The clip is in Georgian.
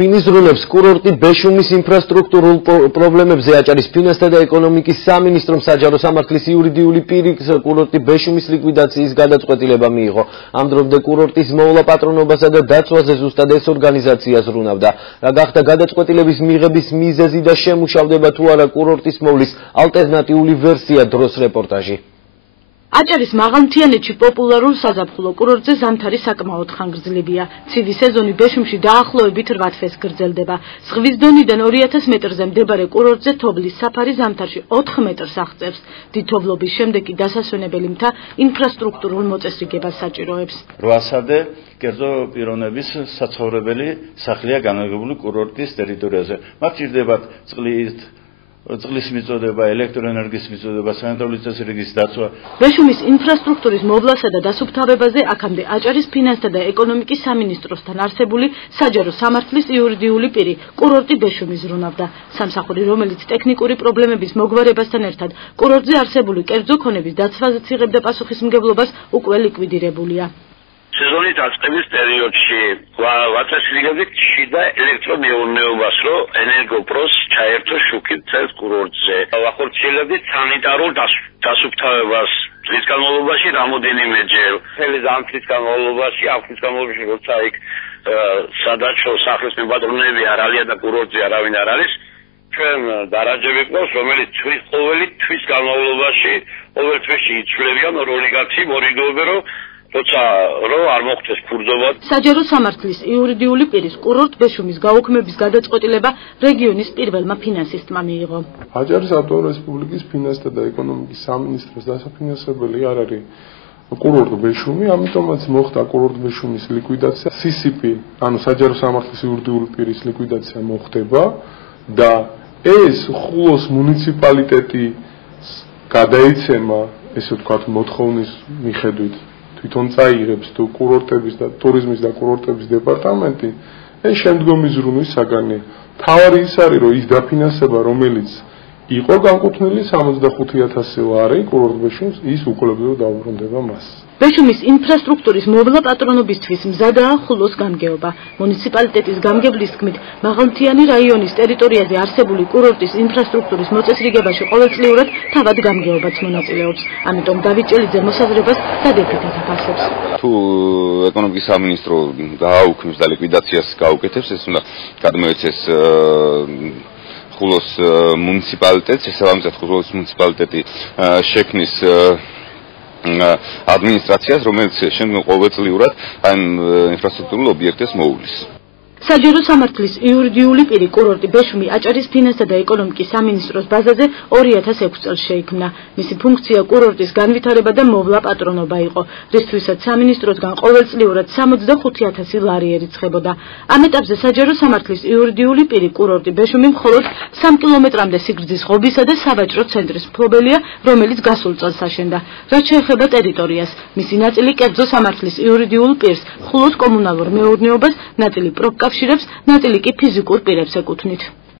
ფინის ზრუნებს კურორტი ბეშუმის ინფრასტრუქტურულ პრობლემებზე აჭარის ფინანსთა და ეკონომიკის სამინისტრომ საჯარო სამართლის იურიდიული პირის კურორტი ბეშუმის ლიკვიდაციის გადაწყვეტილება მიიღო. ამ დრომდე კურორტის მოვლა პატრონობასა და დაცვაზე ზუსტად ეს ორგანიზაცია ზრუნავდა. რა გახდა გადაწყვეტილების მიღების მიზეზი და შემუშავდება თუ არა კურორტის მოვლის ალტერნატიული ვერსია დროს რეპორტაჟი. აჭარის მაღალმთიანეთში პოპულარულ საზაფხულო კურორტზე ზამთარი საკმაოდ ხანგრძლივია. ცივი სეზონი ბეშუმში დაახლოებით 8 თვეს გრძელდება. ზღვის დონიდან 2000 მეტრზე მდებარე კურორტზე თოვლის საფარი ზამთარში 4 მეტრს აღწევს. დიდთოვლობის შემდეგ კი დასასვენებელი მთა ინფრასტრუქტურულ მოწესრიგებას საჭიროებს. 800-ე კერძო პიროვნების საცხოვრებელი სახლია განლაგებული კურორტის ტერიტორიაზე. მათ ჭირდებათ წყლის მიწოდება, ელექტროენერგიის მიწოდება, სანიტარული წესრიგის დაცვა. ბეშუმის ინფრასტრუქტურის მოვლასა და დასუფთავებაზე აქამდე აჭარის ფინანსთა და ეკონომიკის სამინისტროსთან არსებული საჯარო სამართლის იურიდიული პირი კურორტი ბეშუმი ზრუნავდა. სამსახური, რომელიც ტექნიკური პრობლემების მოგვარებასთან ერთად კურორტზე არსებული კერძო ქონების დაცვაზეც იღებდა პასუხისმგებლობას, უკვე ლიკვიდირებულია. სეზონის დაწყების პერიოდში ვაწესრიგებდით შიდა ელექტრომეურნეობას, რომ ენერგოპროს ჩაერთო შუქით წელს კურორტზე. ვახორციელებდით სანიტარულ დასუფთავებას წლის განმავლობაში რამოდენიმეჯერ. მთელი ზამთრის განმავლობაში, აპრილის განმავლობაში, როცა იქ სადაც სახლის მებატონეები არ არიან და კურორტზე არავინ არ არის, ჩვენ დარაჯები გვყავს, რომელიც ყოველი თვის განმავლობაში, ყოველ თვეში იცვლებიან როლიგაცი მორიგეობენ, რომ როცა არ მოხდეს ფურძობა. საჯარო სამართლის იურიდიული პირის კურორტ ბეშუმის გაუქმების გადაწყვეტილება რეგიონის პირველმა ფინანსისტმა მიიღო. აჭარის ავტონომიური რესპუბლიკის ფინანსთა და ეკონომიკის სამინისტროს დასაფინანსებელი არ არის კურორტ ბეშუმი, ამიტომაც მოხდა კურორტ ბეშუმის ლიკვიდაცია. CCP, ანუ საჯარო სამართლის იურიდიული პირის ლიკვიდაცია მოხდება და ეს ხულოს მუნიციპალიტეტი გადაიცემა, ესე ვთქვათ, მოთხოვნის მიხედვით თვითონ წაიღებს თუ კურორტების და ტურიზმის და კურორტების დეპარტამენტი, ეს შემდგომი ზრუნვის საგანია. თავარი ის არის, რომ ის დაფინანსება, რომელიც იყო განკუთვნილი 65,000 ლარი კურორტ ბეშუმს, ის უკლებლიო დაუბრუნდება მას. ბეშუმის ინფრასტრუქტურის მოვლა პატრონობისთვის მზადაა ხულოს გამგეობა. მუნიციპალიტეტის გამგებლის თქმით, მაღალმთიანი რაიონის ტერიტორიაზე არსებული კურორტის ინფრასტრუქტურის მოწესრიგებაში ყოველწლიურად თავად გამგეობაც მონაწილეობს. ამიტომ დავით ჭელიძე მოსაზრებას დადებითად აფასებს. თუ ეკონომიკის სამინისტრო გააუქმებს და ლიკვიდაციას გაუკეთებს, ეს უნდა გადმოეცეს ხულოს მუნიციპალიტეტს, შესაბამისად ხულოს მუნიციპალიტეტი შექმნის ადმინისტრაციას, რომელიც შემდგომ ყოველწლიურად ამ ინფრასტრუქტურულ ობიექტებს მოუვლის. საჯარო სამართლის იურიდიული პირი კურორტი ბეშუმი აჭარის ფინანსთა და ეკონომიკის სამინისტროს ბაზაზე 2006 წელს შეიქმნა. მისი ფუნქცია კურორტის განვითარება და მოვლა პატრონობა იყო, რისთვისაც სამინისტროსგან ყოველწლიურად 65,000 ლარი ერიცხებოდა. ამ ეტაპზე საჯარო სამართლის იურიდიული პირი კურორტი ბეშუმი მხოლოდ 3 კილომეტრამდე სიგრძის ღობისა და სავაჭრო ცენტრის მფლობელია, რომელიც გასულ წელს აშენდა. რაც შეეხება ტერიტორიას, მისი ნაწილი კერძო სამართლის იურიდიულ პირს, ხულოს კომუნალურ მეურნეობას, ნაწილი პროფკავშირებს, ნაწილი კი ფიზიკურ პირებს ეკუთვნით.